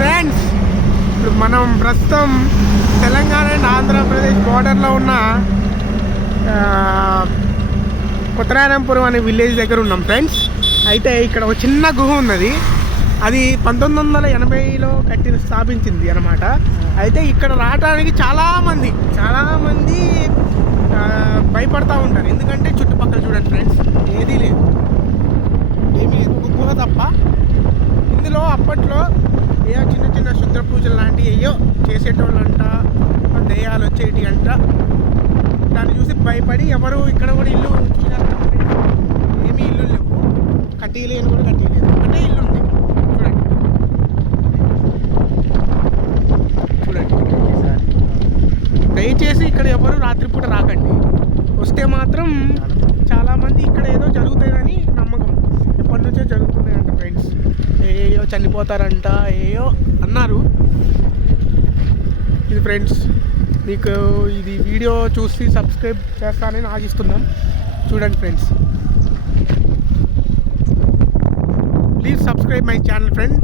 Friends, ఇప్పుడు మనం ప్రస్తుతం తెలంగాణ అండ్ ఆంధ్రప్రదేశ్ బార్డర్లో ఉన్న కొత్తరాయనంపురం అనే విలేజ్ దగ్గర ఉన్నాం ఫ్రెండ్స్. అయితే ఇక్కడ ఒక చిన్న గుహ ఉన్నది. అది 1980లో స్థాపించింది అనమాట. అయితే ఇక్కడ రావడానికి చాలామంది భయపడతా ఉంటారు. ఎందుకంటే చుట్టుపక్కల చూడండి ఫ్రెండ్స్, ఏమీ లేదు, ఒక గుహ తప్ప. ఇందులో అప్పట్లో ఏవో చిన్న చిన్న శుద్ర పూజలు లాంటివి ఏయో చేసేటోళ్ళంట, దెయ్యాలు వచ్చేటి అంట. దాన్ని చూసి భయపడి ఎవరు ఇక్కడ కూడా ఇల్లు చూసారు, ఏమీ ఇల్లు లేవు, కట్టియలేని కూడా కట్టియలేదు, ఒకటే ఇల్లు ఉంది. చూడండి దయచేసి ఇక్కడ ఎవరు రాత్రిపూట రాకండి. వస్తే మాత్రం చాలామంది ఇక్కడ ఏదో జరుగుతాయని నమ్మకం, ఎప్పటి నుంచో జరుగుతున్నాయంట ఫ్రెండ్స్. ఏయో చనిపోతారంట, ఏయో అన్నారు. ఇది ఫ్రెండ్స్, మీకు ఇది వీడియో చూసి సబ్స్క్రైబ్ చేస్తానని ఆశిస్తున్నాం. చూడండి friends, please subscribe my channel friends.